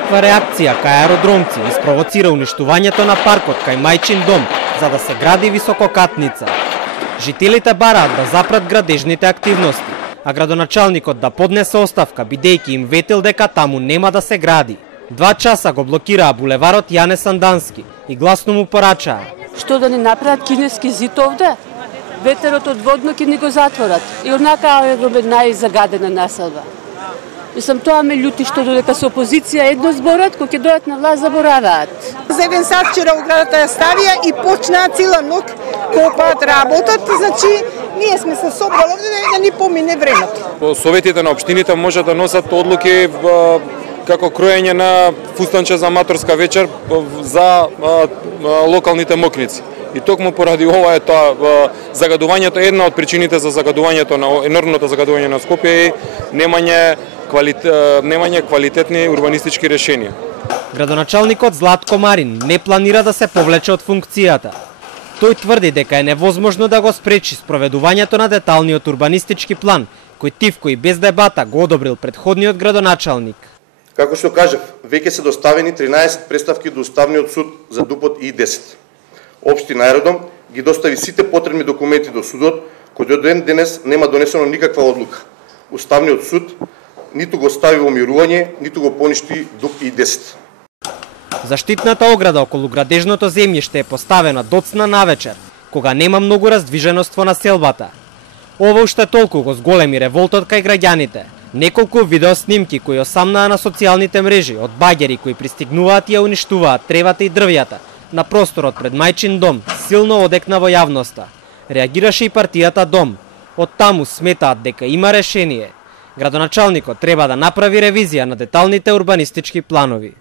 Ваква реакција кај аеродромци испровоцира уништувањето на паркот кај Мајчин дом за да се гради висококатница. Жителите бараат да запрат градежните активности, а градоначалникот да поднесе оставка бидејќи им ветил дека таму нема да се гради. 2 часа го блокираа булеварот Јане Сандански и гласно му порачаа: што да не направат кинески зид овде? Ветерот од водно ќе ни го затворат. И однака е најзагадена населба. Мислам, тоа ме љути што додека се опозиција едно зборат, кога ќе дојдат на власт забораваат. За еден сат вчера оградата ја ставија и почнаа цела ноќ копаат, работат, значи ние сме се собрали овде да ни помине времето. Советите на општините може да носат одлуки како кроење на фустанче за аматорска вечер за локалните мокници. И токму поради ова е тоа загадувањето, една од причините за загадувањето на енормното загадување на Скопје е немање квалитетни урбанистички решенија. Градоначалникот Златко Марин не планира да се повлече од функцијата. Тој тврди дека е невозможно да го спречи спроведувањето на деталниот урбанистички план, кој тивко и без дебата го одобрил претходниот градоначалник. Како што кажав, веќе се доставени 13 представки до Уставниот суд за ДУПОТ И-10. Општина Аеродром ги достави сите потребни документи до судот, кој до ден денес нема донесено никаква одлука. Уставниот суд ниту го стави во мирување, ниту го поништи ДУП И-10. Заштитната ограда околу градежното земјиште е поставена доцна навечер, кога нема многу раздвиженост во населбата. Ова уште толку го зголеми револтот кај граѓаните. Неколку видеоснимки кои осамнаа на социјалните мрежи од багери кои пристигнуваат и ја уништуваат тревата и дрвјата на просторот пред Мајчин дом силно одекна во јавноста. Реагираше и партијата Дом. Од таму сметаат дека има решение. Градоначалникот треба да направи ревизија на деталните урбанистички планови.